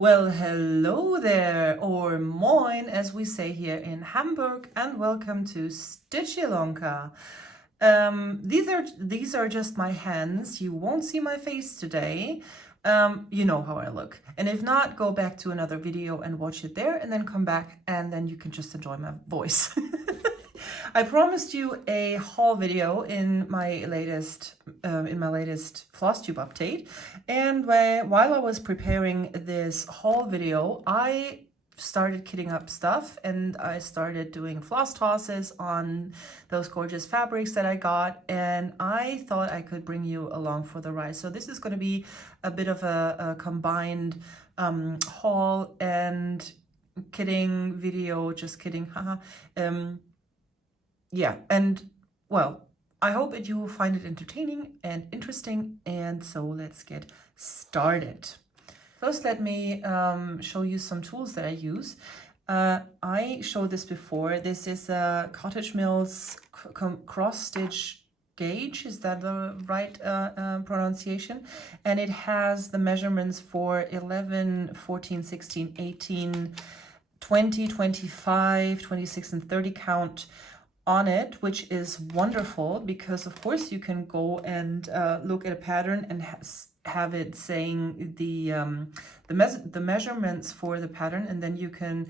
Well, hello there, or moin, as we say here in Hamburg, and welcome to Stitch-Ilonka. These are just my hands. You won't see my face today. You know how I look. And if not, go back to another video and watch it there, and then come back, and then you can just enjoy my voice. I promised you a haul video in my latest Flosstube update, and while I was preparing this haul video, I started kitting up stuff and I started doing floss tosses on those gorgeous fabrics that I got, and I thought I could bring you along for the ride. So this is going to be a bit of a combined haul and kitting video. Just kidding, haha. Yeah, and well, I hope that you will find it entertaining and interesting, and so let's get started. First, let me show you some tools that I use. I showed this before. This is a Cottage Mills cross-stitch gauge. Is that the right pronunciation? And it has the measurements for 11, 14, 16, 18, 20, 25, 26, and 30 count on it, which is wonderful because of course you can go and look at a pattern and have it saying the measurements for the pattern, and then you can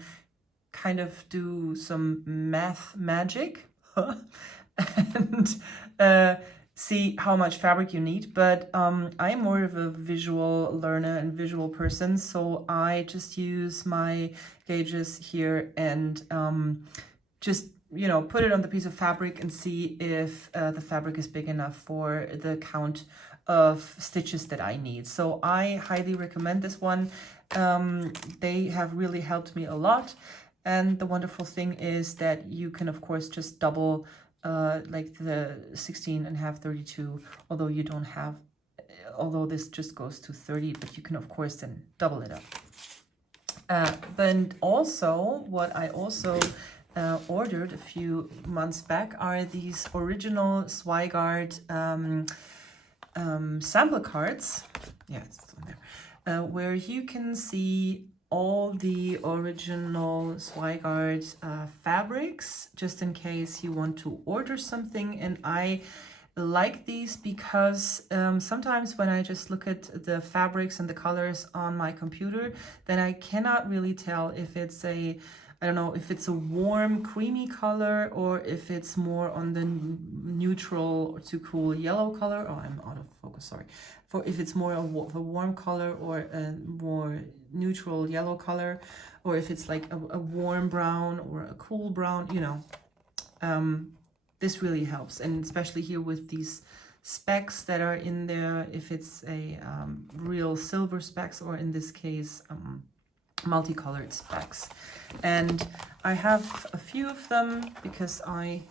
kind of do some math magic and see how much fabric you need. But I'm more of a visual learner and visual person, so I just use my gauges here and just put it on the piece of fabric and see if the fabric is big enough for the count of stitches that I need. So I highly recommend this one. They have really helped me a lot. And the wonderful thing is that you can, of course, just double like the 16.5, 32, although you don't have, although this just goes to 30, but you can, of course, then double it up. But also, what I also ordered a few months back are these original Zweigart sample cards. Yeah, it's on there. Where you can see all the original Zweigart fabrics, just in case you want to order something. And I like these because sometimes when I just look at the fabrics and the colors on my computer, then I cannot really tell if it's I don't know if it's a warm creamy color or if it's more on the neutral to cool yellow color. Oh, I'm out of focus, sorry. For if it's more of a warm color or a more neutral yellow color, or if it's like a warm brown or a cool brown, this really helps. And especially here with these specks that are in there, if it's a real silver specks, or in this case, multicolored specks. And I have a few of them because I'm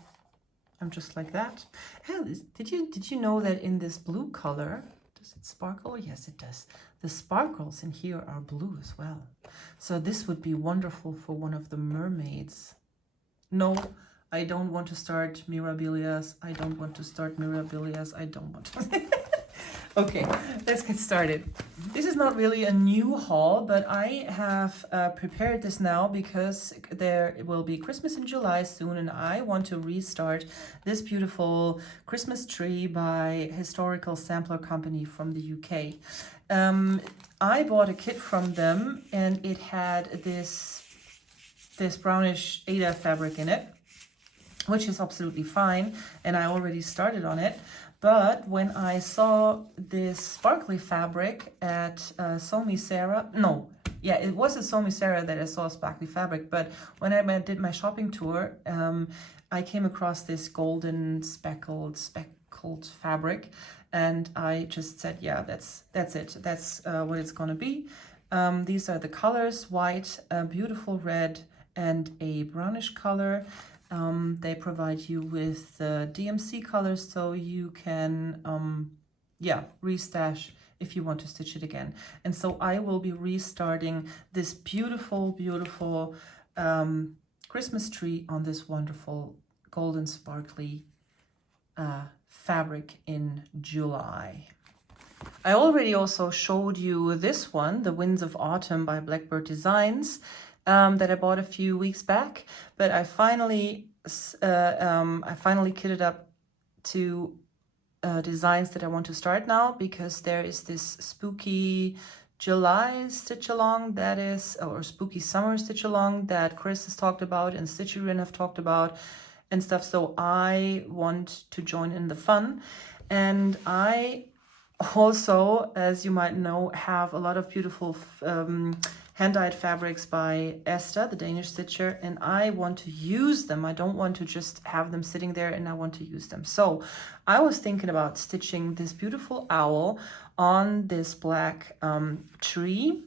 just like that. Hell, did you know that in this blue color, does it sparkle? Yes, it does. The sparkles in here are blue as well. So this would be wonderful for one of the mermaids. No, I don't want to start mirabilias. I don't want to start mirabilias. I don't want to. Okay, let's get started. This is not really a new haul, but I have prepared this now because there will be Christmas in July soon, and I want to restart this beautiful Christmas tree by Historical Sampler Company from the UK. I bought a kit from them, and it had this brownish Ada fabric in it, which is absolutely fine, and I already started on it. But when I saw this sparkly fabric at Somi Sarah, no, yeah, it was a Somi Sarah that I saw sparkly fabric, but when I did my shopping tour, I came across this golden speckled fabric, and I just said, yeah, that's it. That's what it's gonna be. These are the colors: white, a beautiful red, and a brownish color. They provide you with DMC colors, so you can restash if you want to stitch it again. And so I will be restarting this beautiful Christmas tree on this wonderful golden sparkly fabric in July. I already also showed you this one, The Winds of Autumn by Blackbird Designs, that I bought a few weeks back. But I finally kitted up to designs that I want to start now, because there is this spooky July stitch along that is, or spooky summer stitch along that Chris has talked about and Stitchy have talked about and stuff. So I want to join in the fun. And I also, as you might know, have a lot of beautiful hand-dyed fabrics by Esther, the Danish stitcher, and I want to use them. I don't want to just have them sitting there, and I want to use them. So I was thinking about stitching this beautiful owl on this black tree.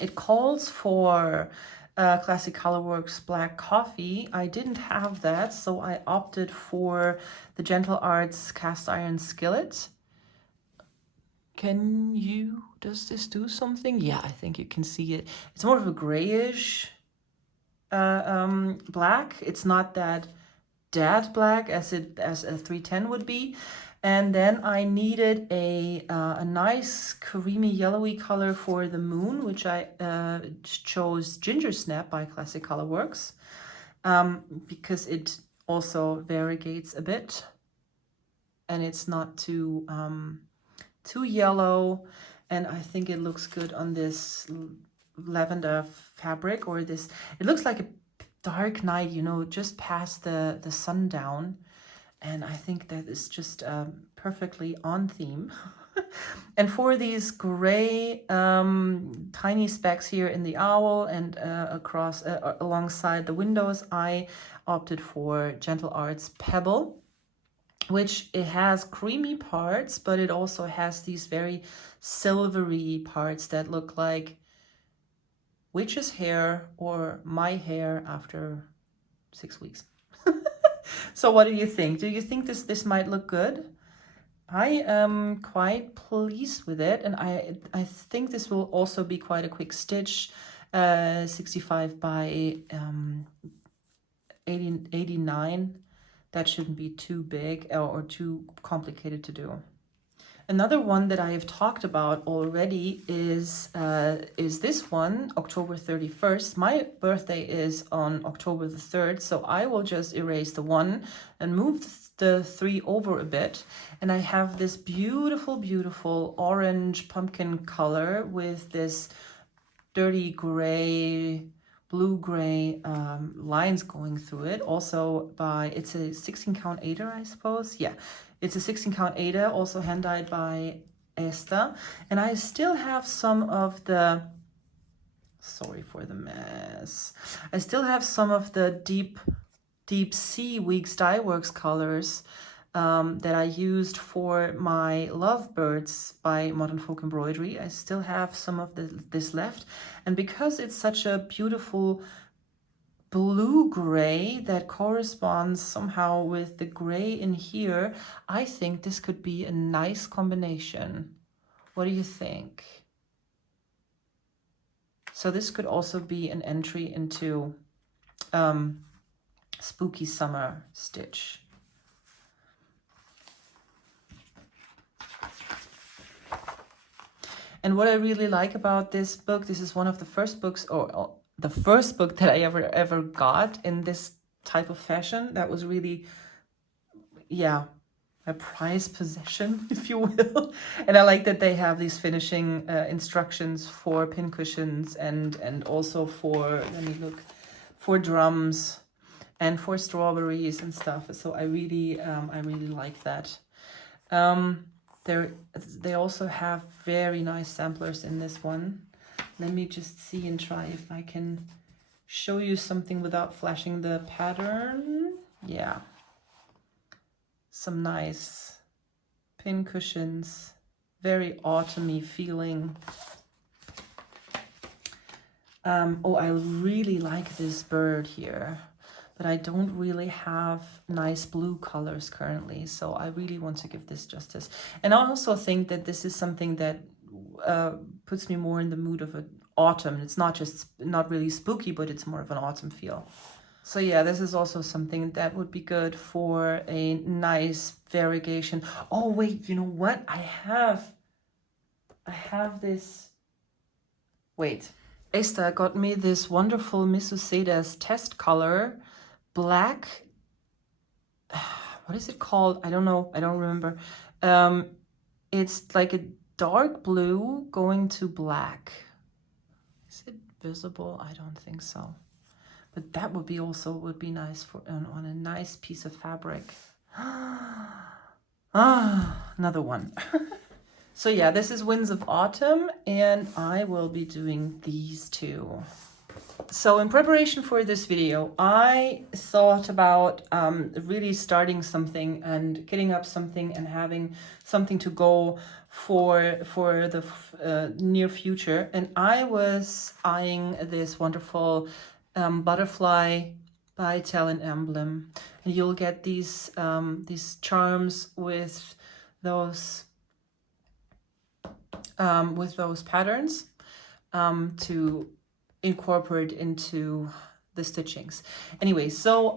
It calls for Classic Colorworks Black Coffee. I didn't have that, so I opted for the Gentle Arts cast iron skillet. Does this do something? Yeah, I think you can see it. It's more of a grayish black. It's not that dead black as a 310 would be. And then I needed a nice creamy yellowy color for the moon, which I chose Ginger Snap by Classic Colorworks, because it also variegates a bit and it's not too yellow, and I think it looks good on this lavender fabric, or this, it looks like a dark night, you know, just past the sundown, and I think that is just perfectly on theme. And for these gray tiny specks here in the owl and across alongside the windows, I opted for Gentle Arts Pebble, which it has creamy parts, but it also has these very silvery parts that look like witch's hair or my hair after 6 weeks. So what do you think? Do you think this might look good? I am quite pleased with it, and I think this will also be quite a quick stitch. 65 by 89. That shouldn't be too big or too complicated to do. Another one that I have talked about already is this one, October 31st. My birthday is on October the 3rd, so I will just erase the 1 and move the 3 over a bit. And I have this beautiful, beautiful orange pumpkin color with this dirty gray, blue-gray lines going through it. Also by, it's a 16 count Ada, I suppose. Yeah, it's a 16 count Ada, also hand-dyed by Esther. And I still have some of the, sorry for the mess, I still have some of the deep sea Weeks Dye Works colors that I used for my Lovebirds by Modern Folk Embroidery. I still have some of this left, and because it's such a beautiful blue-gray that corresponds somehow with the gray in here, I think this could be a nice combination. What do you think? So this could also be an entry into spooky summer stitch. And what I really like about this book, this is one of the first books, or the first book that I ever got in this type of fashion. That was really, yeah, a prized possession, if you will. And I like that they have these finishing instructions for pin cushions and also for, let me look, for drums and for strawberries and stuff. So I really like that. They also have very nice samplers in this one. Let me just see and try if I can show you something without flashing the pattern. Yeah. Some nice pin cushions. Very autumny feeling. Oh, I really like this bird here, but I don't really have nice blue colors currently, so I really want to give this justice. And I also think that this is something that puts me more in the mood of an autumn. It's not really spooky, but it's more of an autumn feel. So yeah, this is also something that would be good for a nice variegation. Oh wait, you know what? I have I have this, wait. Esther got me this wonderful Misuseda's test color, black. What is it called? I don't know. I don't remember. It's like a dark blue going to black. Is it visible? I don't think so. But that would be also would be nice for on a nice piece of fabric. Another one. So yeah, this is Winds of Autumn, and I will be doing these two. So in preparation for this video, I thought about really starting something and getting up something and having something to go for the near future. And I was eyeing this wonderful butterfly by Tellin Emblem, and you'll get these charms with those patterns to incorporate into the stitchings. Anyway, so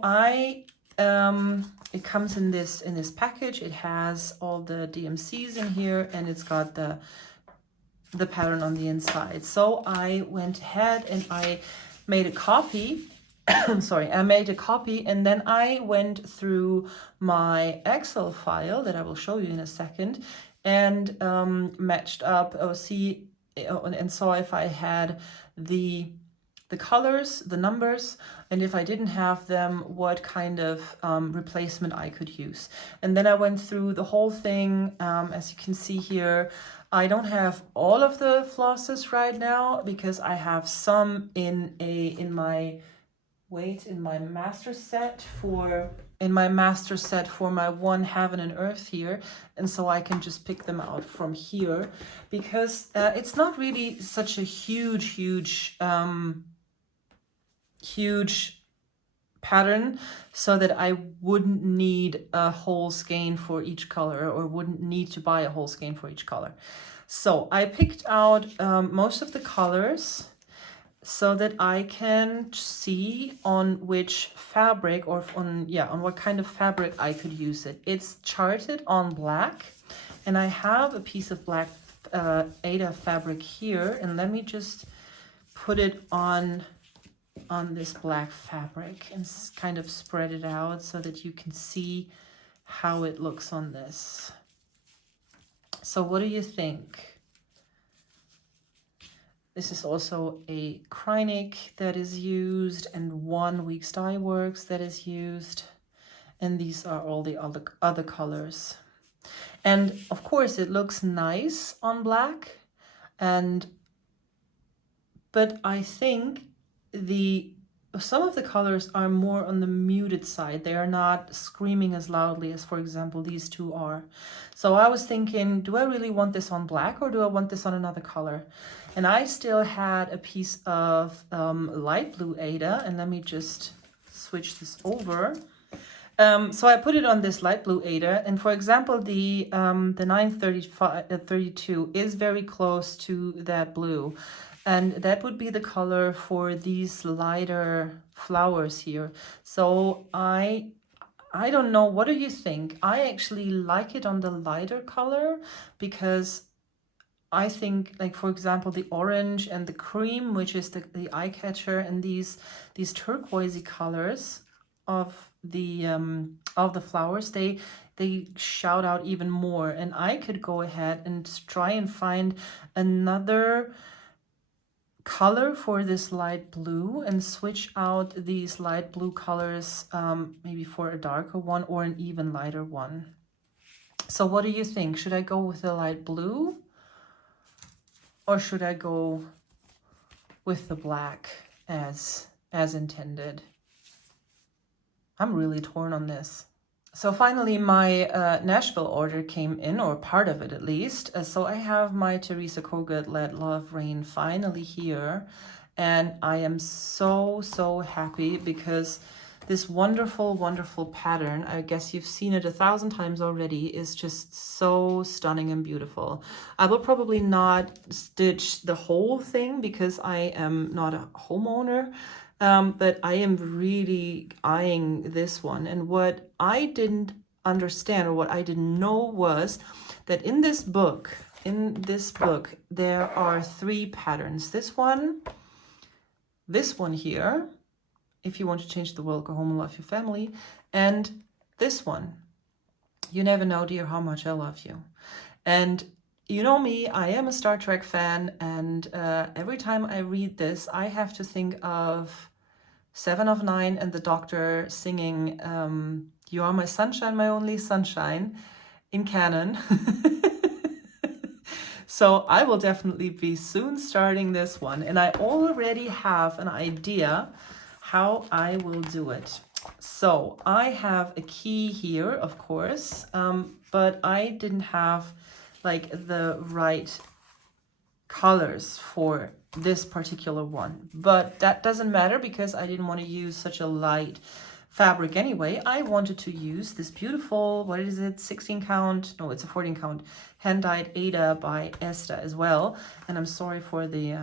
it comes in this package. It has all the DMCs in here, and it's got the pattern on the inside. So I went ahead and I made a copy. Sorry, I made a copy, and then I went through my Excel file that I will show you in a second, and matched up and saw if I had the colors, the numbers, and if I didn't have them, what kind of replacement I could use. And then I went through the whole thing. As you can see here, I don't have all of the flosses right now because I have some in my master set for my one Heaven and Earth here, and so I can just pick them out from here because it's not really such a huge pattern, so that I wouldn't need a whole skein for each color, or wouldn't need to buy a whole skein for each color. So I picked out most of the colors so that I can see on which fabric, or on what kind of fabric I could use it. It's charted on black, and I have a piece of black Ada fabric here, and let me just put it on this black fabric and kind of spread it out so that you can see how it looks on this. So what do you think? This is also a Kreinik that is used, and 1 Weeks Dye Works that is used. And these are all the other colors. And of course it looks nice on black, but I think some of the colors are more on the muted side. They are not screaming as loudly as, for example, these two are. So I was thinking, do I really want this on black, or do I want this on another color? And I still had a piece of light blue Ada, and let me just switch this over. So I put it on this light blue Ada, and for example, the 932 is very close to that blue. And that would be the color for these lighter flowers here. So I don't know, what do you think? I actually like it on the lighter color, because I think, like, for example, the orange and the cream, which is the eye catcher, and these turquoisey colors of the flowers, they shout out even more. And I could go ahead and try and find another color for this light blue and switch out these light blue colors, maybe for a darker one or an even lighter one. So what do you think? Should I go with the light blue, or should I go with the black as intended? I'm really torn on this. So finally, my Nashville order came in, or part of it at least. So I have my Teresa Kogut Let Love Rain finally here. And I am so happy, because this wonderful pattern, I guess you've seen it 1,000 times already, is just so stunning and beautiful. I will probably not stitch the whole thing because I am not a homeowner. But I am really eyeing this one. And what I didn't understand, or what I didn't know, was that in this book, in this book, there are 3 patterns. This one here, if you want to change the world, go home and love your family, and this one, you never know, dear, how much I love you. And you know me, I am a Star Trek fan, and every time I read this, I have to think of 7 of 9 and the Doctor singing You Are My Sunshine, My Only Sunshine in canon. So I will definitely be soon starting this one, and I already have an idea how I will do it. So I have a key here, of course, but I didn't have like the right colors for this particular one. But that doesn't matter because I didn't want to use such a light fabric anyway. I wanted to use this beautiful, what is it, 16 count? No, it's a 14 count hand-dyed Ada by Esther as well. And I'm sorry for the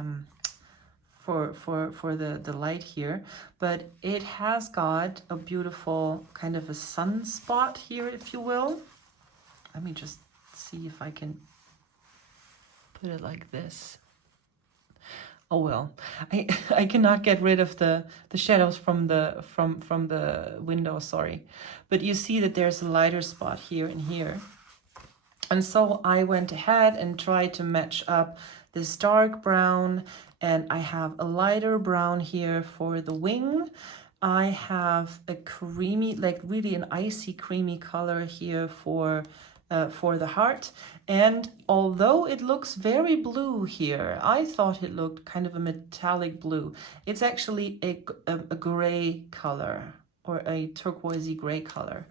the light here, but it has got a beautiful kind of a sunspot here, if you will. Let me just see if I can put it like this. Oh well, I cannot get rid of the shadows from the window, sorry. But you see that there's a lighter spot here and here. And so I went ahead and tried to match up this dark brown, and I have a lighter brown here for the wing. I have a creamy, like really an icy creamy color here for the heart. And although it looks very blue here, I thought it looked kind of a metallic blue. It's actually a gray color, or a turquoisey gray color.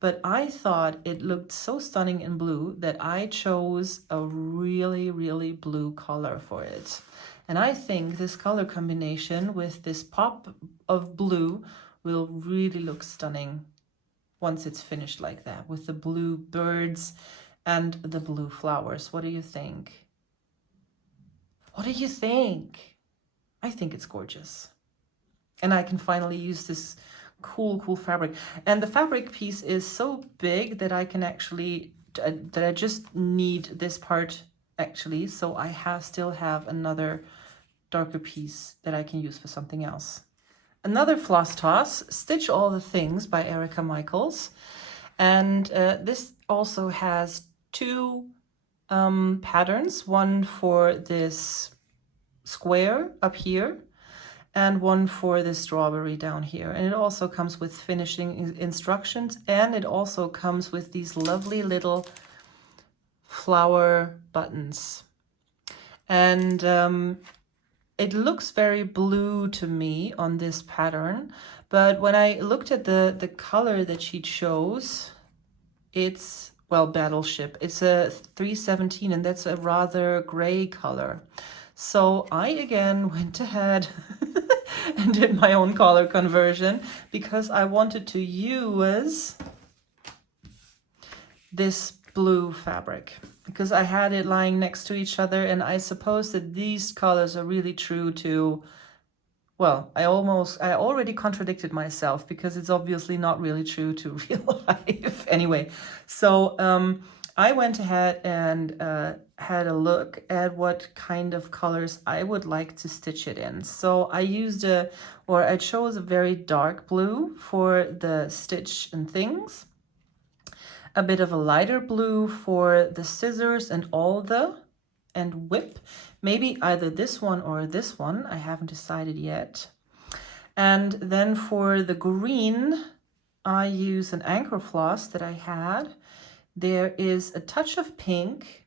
But I thought it looked so stunning in blue that I chose a really, really blue color for it. And I think this color combination with this pop of blue will really look stunning once it's finished like that, with the blue birds and the blue flowers. What do you think? What do you think? I think it's gorgeous. And I can finally use this cool fabric. And the fabric piece is so big that I can actually, that I just need this part actually. So I still have another darker piece that I can use for something else. Another floss toss, Stitch All the Things by Erica Michaels. And this also has 2 patterns, one for this square up here and one for the strawberry down here. And it also comes with finishing instructions, and it also comes with these lovely little flower buttons. And it looks very blue to me on this pattern, but when I looked at the color that she chose, it's, well, Battleship. It's a 317, and that's a rather gray color. So I again went ahead and did my own color conversion because I wanted to use this blue fabric, because I had it lying next to each other, and I suppose that these colors are really true to, well, I already contradicted myself because it's obviously not really true to real life anyway. So I went ahead and had a look at what kind of colors I would like to stitch it in. So I used I chose a very dark blue for the stitch and things, a bit of a lighter blue for the scissors and and whip, maybe either this one or this one, I haven't decided yet. And then for the green, I use an anchor floss that I had. There is a touch of pink,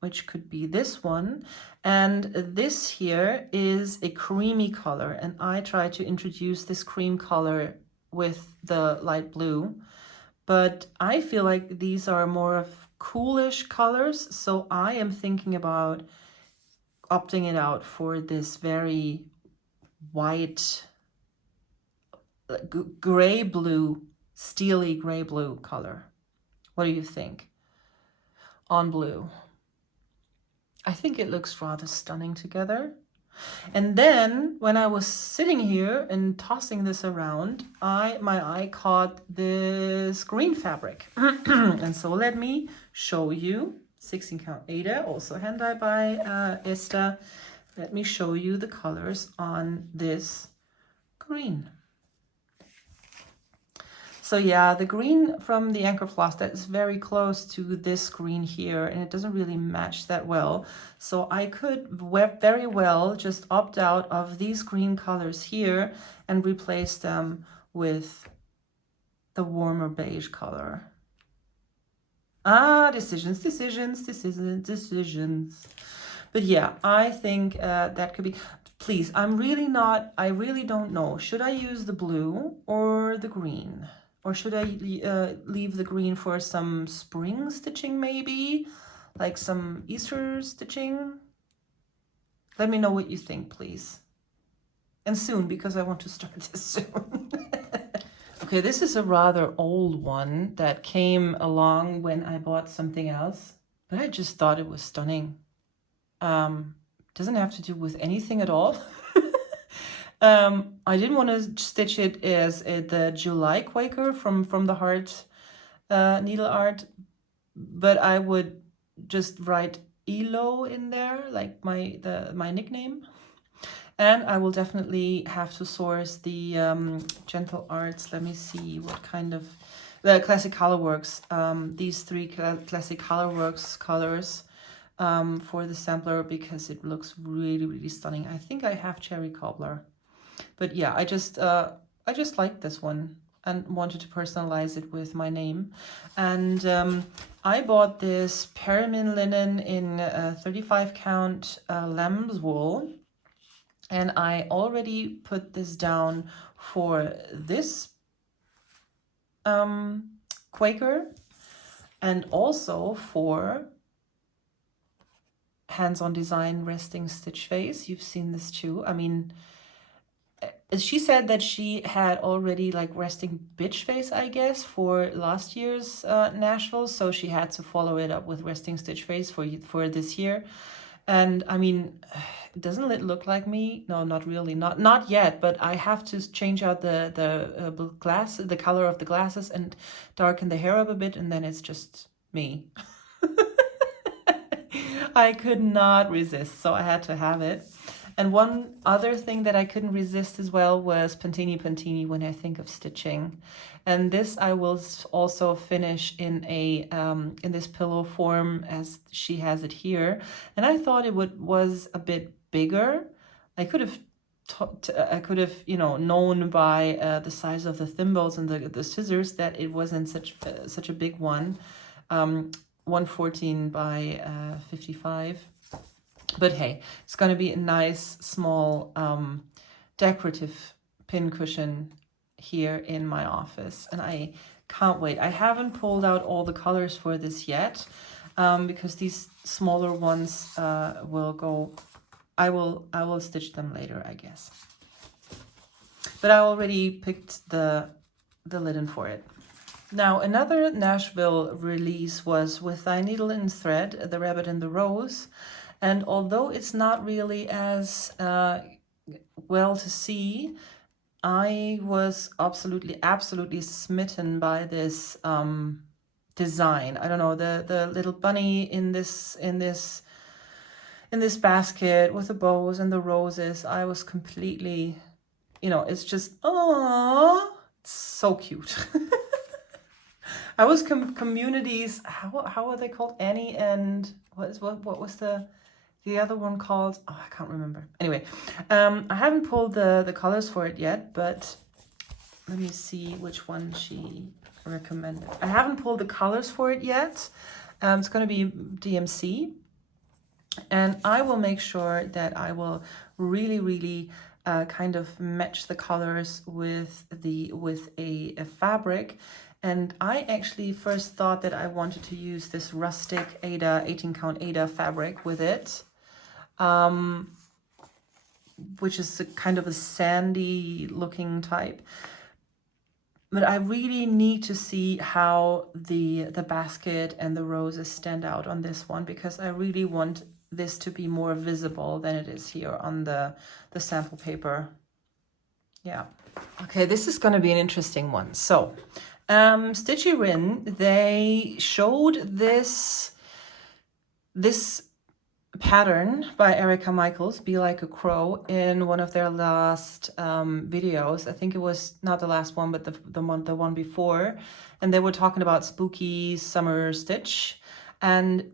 which could be this one, and this here is a creamy color, and I try to introduce this cream color with the light blue. But I feel like these are more of coolish colors, so I am thinking about opting it out for this very white, gray blue, steely gray blue color. What do you think? On blue. I think it looks rather stunning together. And then when I was sitting here and tossing this around, my eye caught this green fabric. And so let me show you 16 count Ada, also hand dye by Esther. Let me show you the colors on this green. So yeah, the green from the Anchor Floss, that is very close to this green here, and it doesn't really match that well. So I could very well just opt out of these green colors here and replace them with the warmer beige color. Decisions. But yeah, I think that could be... Please, I really don't know. Should I use the blue or the green? Or should I leave the green for some spring stitching maybe? Like some Easter stitching? Let me know what you think, please. And soon, because I want to start this soon. Okay, this is a rather old one that came along when I bought something else. But I just thought it was stunning. Doesn't have to do with anything at all. I didn't want to stitch it as the July Quaker from the Heart Needleart, but I would just write Eule in there, like my nickname. And I will definitely have to source the Gentle Arts. Let me see what kind of... The Classic Colorworks, these 3 Classic Colorworks colors for the sampler, because it looks really, really stunning. I think I have Cherry Cobbler. But yeah, I just liked this one and wanted to personalize it with my name. And I bought this Paramin linen in 35 count lamb's wool. And I already put this down for this Quaker and also for Hands-on Design Resting Stitch Face. You've seen this too. I mean, she said that she had already like resting bitch face, I guess, for last year's Nashville, so she had to follow it up with resting stitch face for this year. And I mean, doesn't it look like me? No, not really, not yet. But I have to change out the color of the glasses and darken the hair up a bit, and then it's just me. I could not resist, so I had to have it. And one other thing that I couldn't resist as well was PuntiniPuntini when I think of stitching. And this I will also finish in in this pillow form as she has it here. And I thought it was a bit bigger. I could have known by the size of the thimbles and the scissors that it wasn't such a big one. 114 by 55. But hey, it's going to be a nice, small, decorative pin cushion here in my office. And I can't wait. I haven't pulled out all the colors for this yet, because these smaller ones will go... I will stitch them later, I guess. But I already picked the linen for it. Now, another Nashville release was With Thy Needle and Thread, The Rabbit and the Rose. And although it's not really as well to see, I was absolutely smitten by this design. I don't know, the little bunny in this basket with the bows and the roses. I was completely, it's just, oh, it's so cute. I was communities. How are they called? Annie and what was the other one called? Oh, I can't remember. Anyway, I haven't pulled the colors for it yet, but let me see which one she recommended. I haven't pulled the colors for it yet. It's going to be DMC, and I will make sure that I will really kind of match the colors with a fabric. And I actually first thought that I wanted to use this rustic Ada 18 count Ada fabric with it, which is a kind of a sandy looking type. But I really need to see how the basket and the roses stand out on this one, because I really want this to be more visible than it is here on the sample paper. Yeah. Okay, this is going to be an interesting one. So Stitchy Rin, they showed this this pattern by Erica Michaels, Be Like a Crow, in one of their last videos. I think it was not the last one, but the one before. And they were talking about spooky summer stitch. And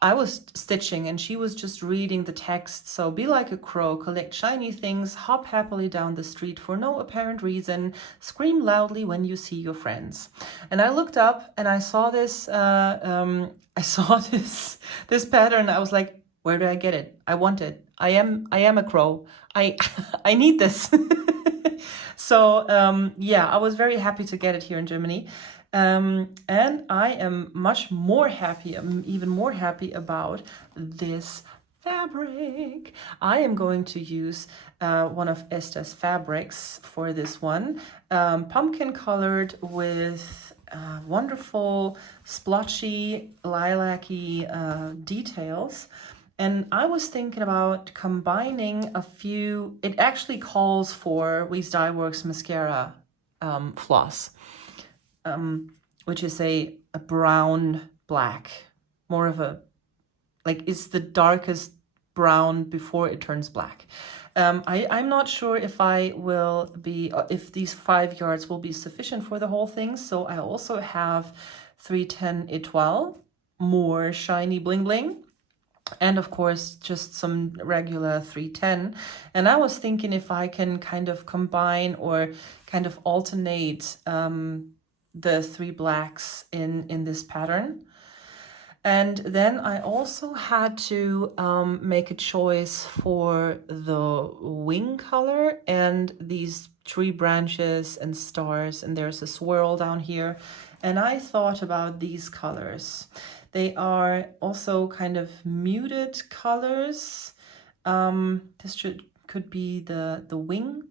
I was stitching and she was just reading the text. So, be like a crow, collect shiny things, hop happily down the street for no apparent reason, scream loudly when you see your friends. And I looked up and I saw this, this pattern. I was like, where do I get it? I want it. I am a crow. I need this. So yeah, I was very happy to get it here in Germany. And I am much more happy, I'm even more happy about this fabric. I am going to use one of Esther's fabrics for this one. Pumpkin colored with wonderful splotchy, lilac-y details. And I was thinking about combining a few, it actually calls for Weeze Dye Works mascara floss. Which is a brown black, more of a, like, it's the darkest brown before it turns black. I'm not sure if I will be, if these 5 yards will be sufficient for the whole thing. So I also have 310 Etoile, more shiny bling bling. And of course, just some regular 310. And I was thinking if I can kind of combine or kind of alternate the 3 blacks in this pattern. And then I also had to make a choice for the wing color and these tree branches and stars, and there's a swirl down here. And I thought about these colors. They are also kind of muted colors. This could be the wing.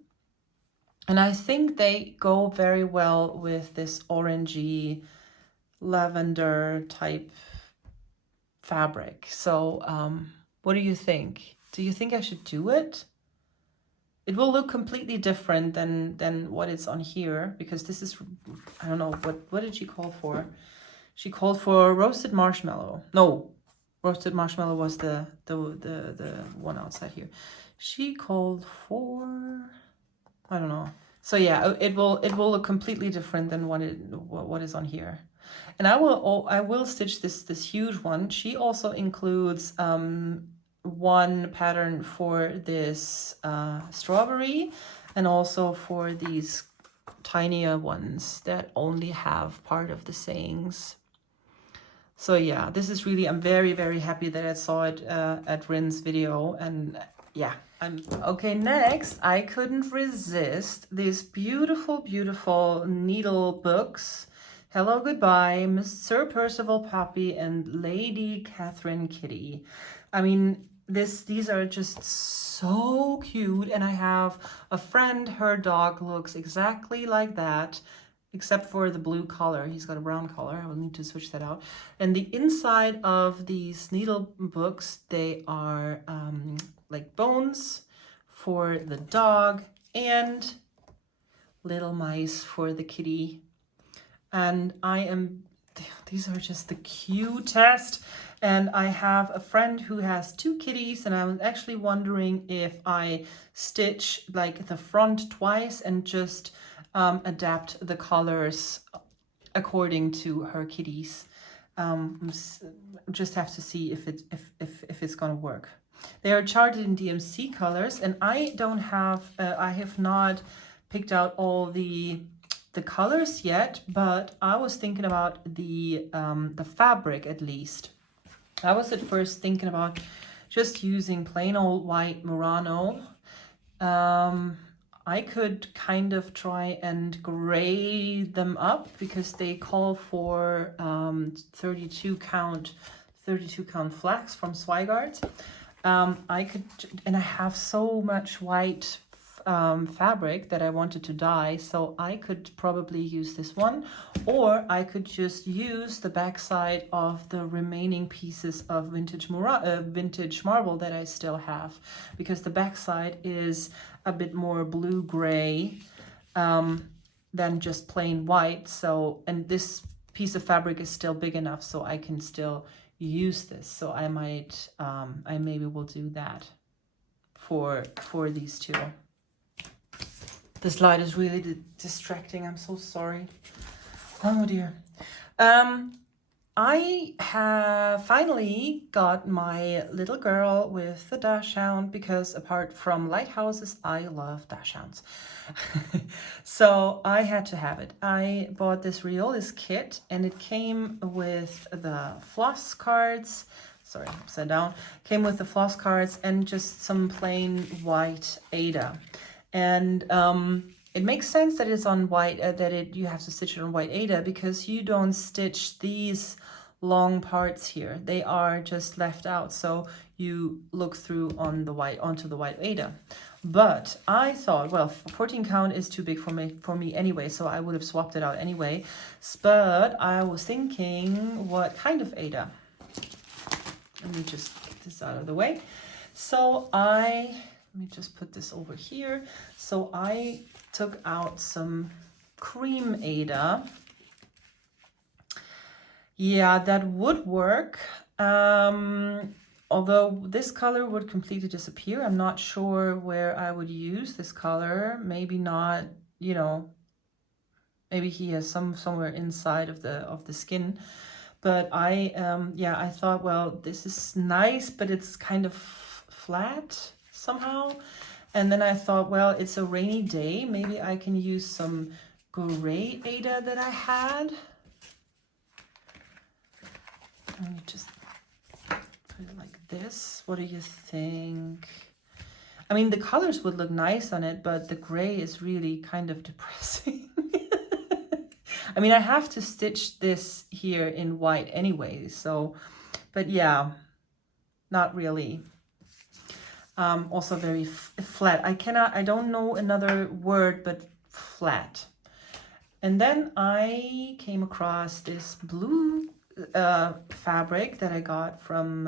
And I think they go very well with this orangey lavender type fabric. So what do you think? Do you think I should do it? It will look completely different than what is on here, because this is, I don't know, what did she call for? She called for roasted marshmallow. No, roasted marshmallow was the one outside here. She called for, I don't know. So yeah, it will look completely different than what is on here. And I will stitch this huge one. She also includes one pattern for this strawberry, and also for these tinier ones that only have part of the sayings. So yeah, this is really, I'm very, very happy that I saw it at Rin's video. And yeah, okay. Next, I couldn't resist these beautiful, beautiful needle books. Hello, Goodbye, Sir Percival Poppy and Lady Catherine Kitty. I mean, these are just so cute. And I have a friend, her dog looks exactly like that, except for the blue collar. He's got a brown collar. I will need to switch that out. And the inside of these needle books, they are like bones for the dog and little mice for the kitty. And these are just the cutest. And I have a friend who has 2 kitties, and I was actually wondering if I stitch like the front twice and just adapt the colors according to her kitties. Just have to see if it's gonna work. They are charted in DMC colors, and I don't have I have not picked out all the colors yet, but I was thinking about the fabric at least. I was at first thinking about just using plain old white Murano. I could kind of try and gray them up because they call for 32 count flax from Zweigart. I could, and I have so much white fabric that I wanted to dye, so I could probably use this one, or I could just use the backside of the remaining pieces of vintage marble that I still have, because the backside is a bit more blue-gray than just plain white. So, and this piece of fabric is still big enough so I can still use this. So I might, I maybe will do that for these two. This light is really distracting. I'm so sorry. Oh dear. I have finally got my little girl with the Darshan, because apart from lighthouses, I love Darshans. So I had to have it. I bought this Riolis kit, and it came with the floss cards. Sorry, upside down. Came with the floss cards and just some plain white Aida. And it makes sense that it's on white, you have to stitch it on white Aida, because you don't stitch these long parts here. They are just left out, so you look through on the white, onto the white Aida. But I thought, well, 14 count is too big for me anyway, so I would have swapped it out anyway. But I was thinking, what kind of Aida? Let me just get this out of the way. So let me just put this over here. So I took out some cream Aida. Yeah, that would work. Although this color would completely disappear. I'm not sure where I would use this color. Maybe not, you know, maybe he has somewhere inside of the skin. But yeah, I thought, well, this is nice, but it's kind of flat somehow. And then I thought, well, it's a rainy day. Maybe I can use some gray Aida that I had. Let me just put it like this. What do you think? I mean, the colors would look nice on it, but the gray is really kind of depressing. I mean, I have to stitch this here in white anyway, so, but yeah, not really. Also very flat. I don't know another word, but flat. And then I came across this blue fabric that I got from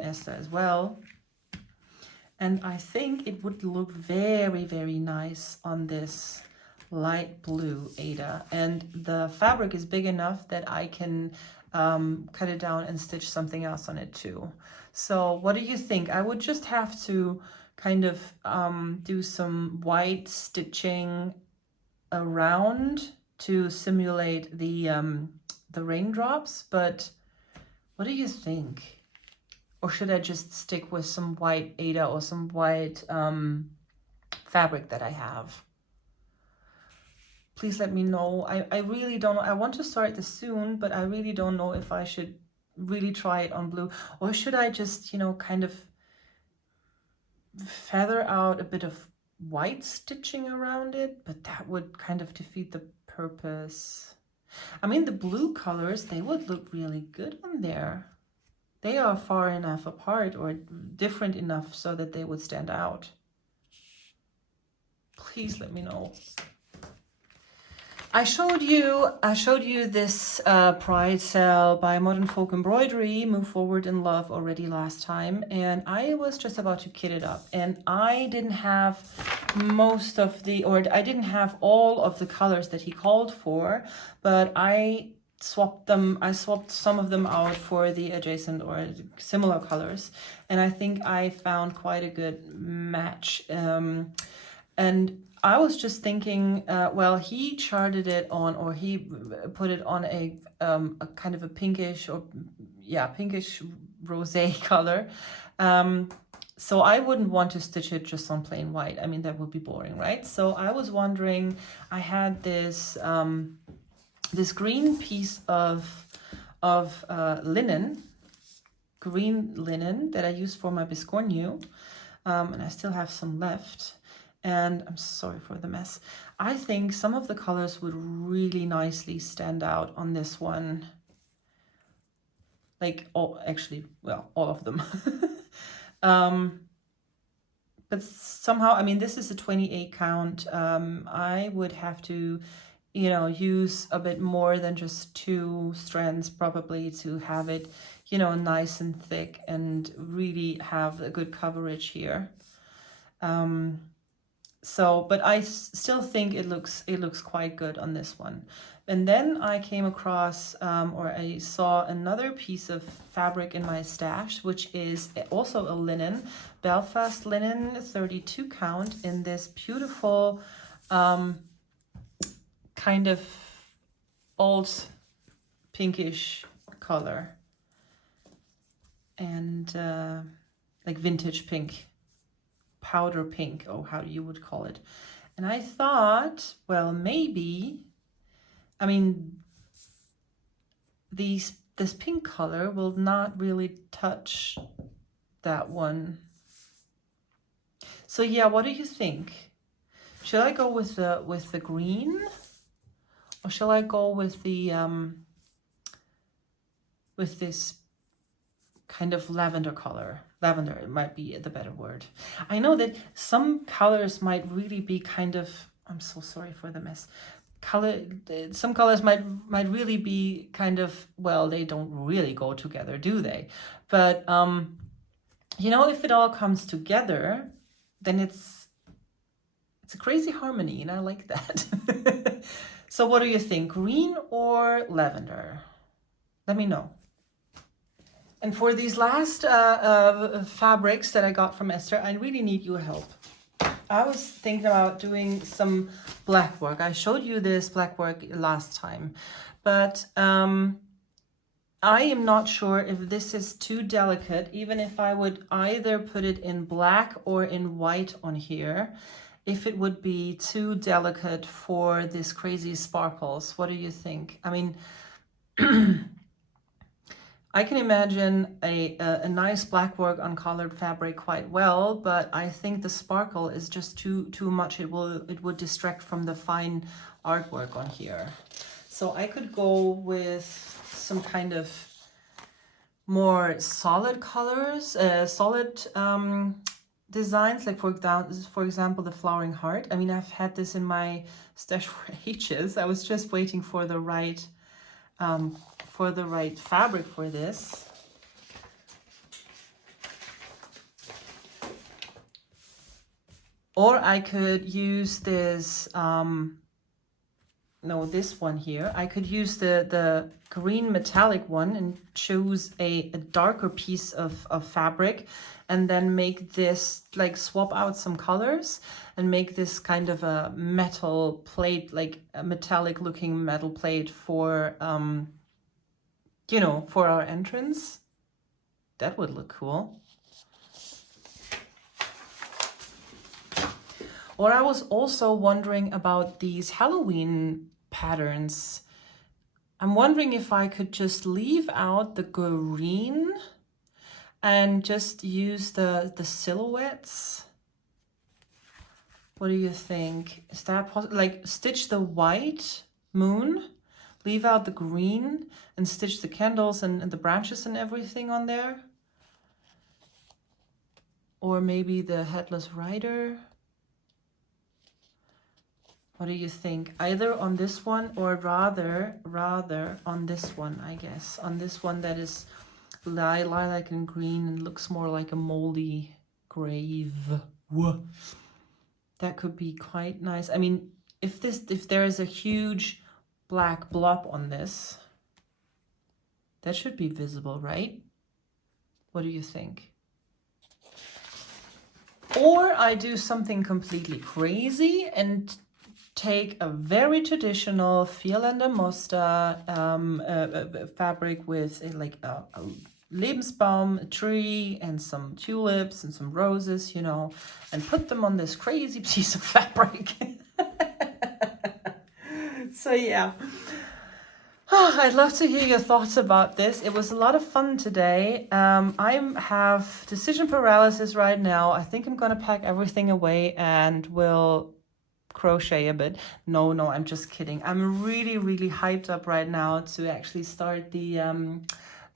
Esther as well, and I think it would look very, very nice on this light blue Aida, and the fabric is big enough that I can cut it down and stitch something else on it too. So what do you think? I would just have to kind of do some white stitching around to simulate the raindrops, but what do you think? Or should I just stick with some white Aida or some white fabric that I have? Please let me know. I really don't know. I want to start this soon, but I really don't know if I should really try it on blue, or should I just, you know, kind of feather out a bit of white stitching around it, but that would kind of defeat the purpose. I mean, the blue colors, they would look really good on there. They are far enough apart or different enough so that they would stand out. Please let me know. I showed you this Pride sale by Modern Folk Embroidery, Move Forward in Love, already last time, and I was just about to kit it up, and I didn't have most of the, or I didn't have all of the colors that he called for, but I swapped some of them out for the adjacent or similar colors, and I think I found quite a good match. And I was just thinking, well, he charted it on, or he put it on a kind of a pinkish, or yeah, pinkish rosé color. So I wouldn't want to stitch it just on plain white. I mean, that would be boring, right? So I was wondering, I had this this green piece of linen, green linen that I used for my biscornu, and I still have some left. And I'm sorry for the mess. I think some of the colors would really nicely stand out on this one. Like, actually, well, all of them. But somehow, I mean, this is a 28 count. I would have to, you know, use a bit more than just 2 strands probably to have it, you know, nice and thick and really have a good coverage here. So, but I still think it looks quite good on this one. And then I came across, or I saw another piece of fabric in my stash, which is also a linen, Belfast linen, 32 count, in this beautiful kind of old pinkish color. And like vintage pink, powder pink, or how you would call it. And I thought, well, maybe, I mean, this pink color will not really touch that one. So yeah, what do you think? Should I go with the green, or shall I go with the with this kind of lavender color? Lavender, it might be the better word. I know that some colors might really be kind of, I'm so sorry for the mess. Some colors might really be kind of, well, they don't really go together, do they? But you know, if it all comes together, then it's a crazy harmony, and I like that. So what do you think, green or lavender? Let me know. And for these last fabrics that I got from Esther, I really need your help. I was thinking about doing some blackwork. I showed you this blackwork last time, but I am not sure if this is too delicate, even if I would either put it in black or in white on here, if it would be too delicate for this crazy sparkles. What do you think? I mean, I can imagine a nice blackwork on colored fabric quite well, but I think the sparkle is just too much. It would distract from the fine artwork on here. So I could go with some kind of more solid colors, solid designs, like for example the flowering heart. I mean, I've had this in my stash for ages. I was just waiting for the right fabric for this. Or I could use this, no, this one here. I could use the green metallic one and choose a darker piece of fabric, and then make this, like, swap out some colors and make this kind of a metal plate, like a metallic looking metal plate for you know, for our entrance. That would look cool. Or I was also wondering about these Halloween patterns. I'm wondering if I could just leave out the green and just use the silhouettes. What do you think? Is that possible? Like, stitch the white moon, leave out the green, and stitch the candles and the branches and everything on there? Or maybe the headless rider? What do you think? Either on this one, or rather on this one, I guess. On this one that is lilac and green and looks more like a moldy grave. Whoa. That could be quite nice. I mean, if there is a huge black blob on this, that should be visible, right? What do you think? Or I do something completely crazy and take a very traditional Vierländer Muster fabric with a Lebensbaum, a tree, and some tulips and some roses, you know, and put them on this crazy piece of fabric. So yeah. I'd love to hear your thoughts about this. It was a lot of fun today. I have decision paralysis right now. I think I'm gonna pack everything away and will crochet a bit. No, I'm just kidding. I'm really hyped up right now to actually start the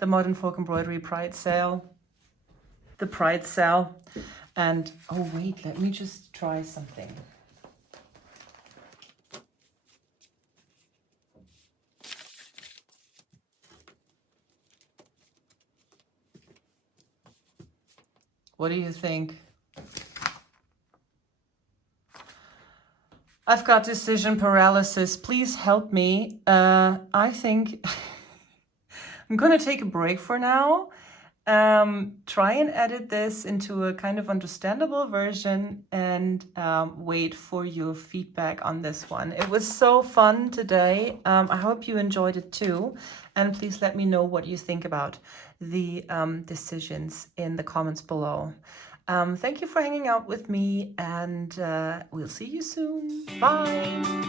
Modern Folk Embroidery Pride Sale. The Pride Sale. And oh wait, let me just try something. What do you think? I've got decision paralysis. Please help me. I think I'm gonna take a break for now. Try and edit this into a kind of understandable version and wait for your feedback on this one. It was so fun today. I hope you enjoyed it too. And please let me know what you think about the decisions in the comments below. Thank you for hanging out with me, and we'll see you soon. Bye!